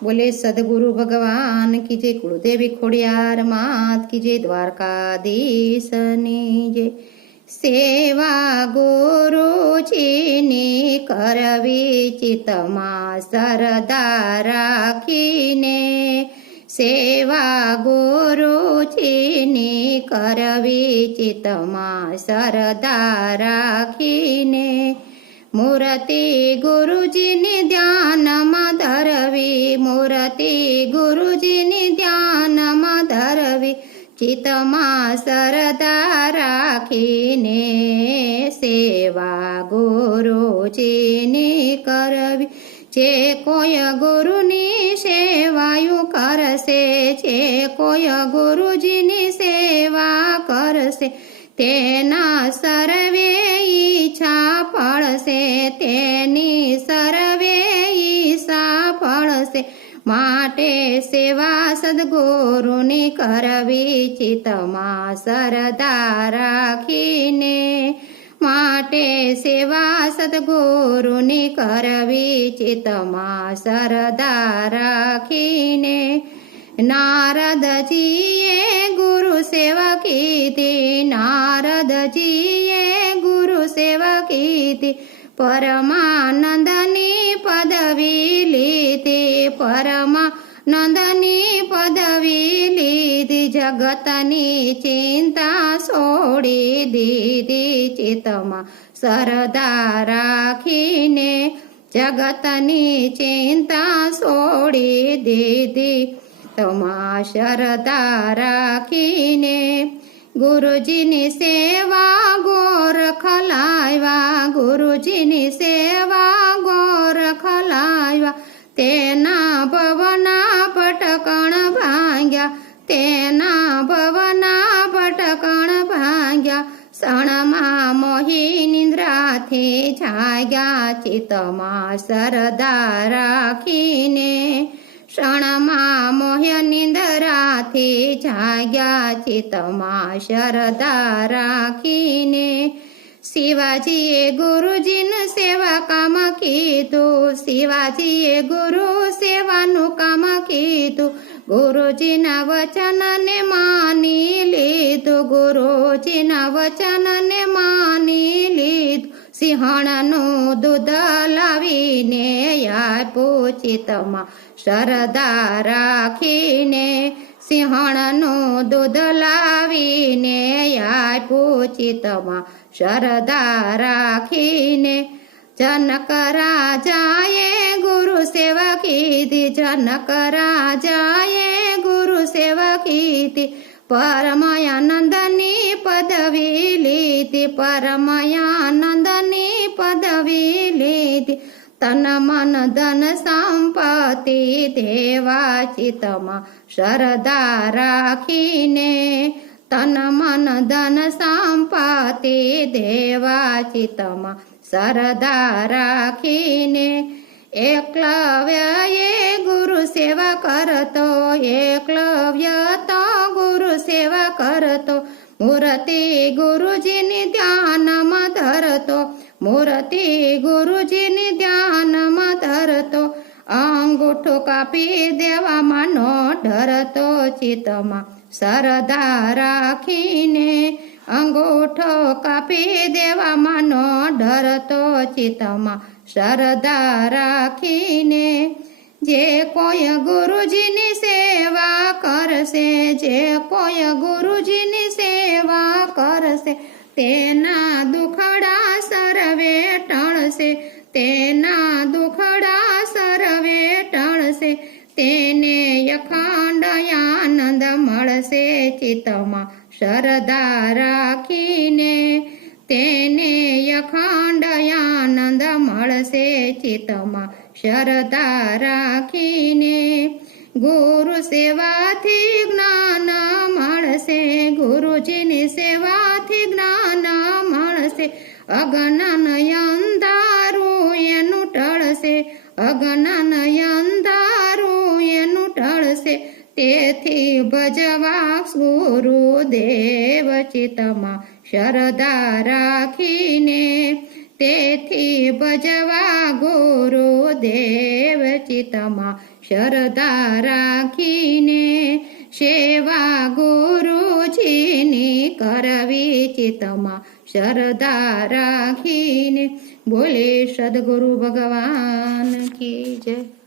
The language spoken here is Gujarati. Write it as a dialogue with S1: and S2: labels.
S1: બોલે સદગુરુ ભગવાન કી જય કુળદેવી ખોડિયાર માત કી જય દ્વારકાધીશની જય સેવા ગુરુજીની કરવી ચિત્તમાં સરદાર રાખીને સેવા ગુરુજીની કરવી ચિત્તમાં સરદાર રાખીને મૂર્તિ ગુરુજીની ધ્યાનમાં ધરવી મૂર્તિ ગુરુજીની ધ્યાનમાં ધરવી ચિતમાં સરદા રાખીને સેવા ગુરુજીની કરવી. જે કોઈ ગુરુની સેવાયું કરશે, જે કોઈ ગુરુજીની સેવા કરશે, તેના સર્વે ઈચ્છા પડશે તેની સર્વે માટે સેવા સદગુરુની કરવી ચિત્તમાં સરદા રાખીને માટે સેવા સદગુરુની કરવી ચિત્તમાં સરદા રાખીને નારદજીએ ગુરુ સેવા કીધી, નારદજીએ ગુરુ સેવા કીધી પરમાનંદની પદવી લીધી, જગતની ચિંતા છોડી દીધી ચિતમાં સરદા રાખીને જગતની ચિંતા છોડી દીધી. તમા શરદા રાખીને ગુરુજીની સેવા ગોર ખલાવ્યા ગુરુજીની સેવા ગોર ખલાવ્યા તેના ભવના તેના ભવના પટકણ ભાંગ્યા. સણમાં મોહી નિંદ્રાથી જાગ્યા. ચિતમાં સરદા રાખીને ક્ષણમાં મોહ્ય નિંદરાથી જાગ્યા. ચિતમાં શરદા રાખીને શિવાજીએ ગુરુજીને સેવા કામ કીધું. શિવાજીએ ગુરુ સેવાનું કામ કીધું. ગુરુજીના વચનને માની લીધું, ગુરુજીના વચનને માની લીધું. સિંહણનું દૂધ લાવીને આપ્યું ચિત્તમાં શરદા રાખીને સિંહણનું દૂધ લાવીને આપ્યું ચિત્તમાં શરદા રાખીને જનક રાજાએ ગુરુ સેવા કીધી જનક રાજાએ ગુરુ સેવા કીધી પરમયાનંદની પદવી લીધી પરમયાનંદની પદવી લીધી તન મન ધન સંપત્તિ દેવા ચિત્તમાં શ્રદ્ધા રાખીને તન મન ધન સંપત્તિ દેવા ચિતમાં શ્રદ્ધા રાખીને એકલવ્યએ ગુરુ સેવા કરતો, એકલવ્ય તો ગુરુ સેવા કરતો. મૂર્તિ ગુરુજીની ધ્યાનમાં ધરતો, મૂર્તિ ગુરુજીની ધ્યાનમાં ધરતો. અંગૂઠો કાપી દેવામાં નો ધરતો ચિત્તમાં સરદા રાખીને અંગૂઠો કાપી દેવામાંનો ડરતો ચિત્તમાં. શ્રદ્ધા રાખીને જે કોઈ ગુરુજીની સેવા કરશે, જે કોઈ ગુરુજીની સેવા કરશે, તેના દુખડા સરવે ટળશે તેના ટળશે તેને અખંડ આનંદ મળશે ચિત્તમાં શ્રદ્ધા રાખીને. તેને અખંડ આનંદ મળશે ચિત્તમાં શ્રદ્ધા રાખીને. ગુરુ સેવાથી જ્ઞાન મળશે. ગુરુજીની સેવાથી જ્ઞાન મળશે. અગનન અંધારું એનું ટળશે. અગનન તેથી ભજવા ગુરુદેવ ચિતમાં શ્રદ્ધા રાખીને તેથી ભજવા ગુરુદેવ ચિતમાં શ્રદ્ધા રાખીને સેવા ગુરુજીની કરવી ચિતમાં શ્રદ્ધા રાખીને બોલે સદગુરુ ભગવાન કી જય.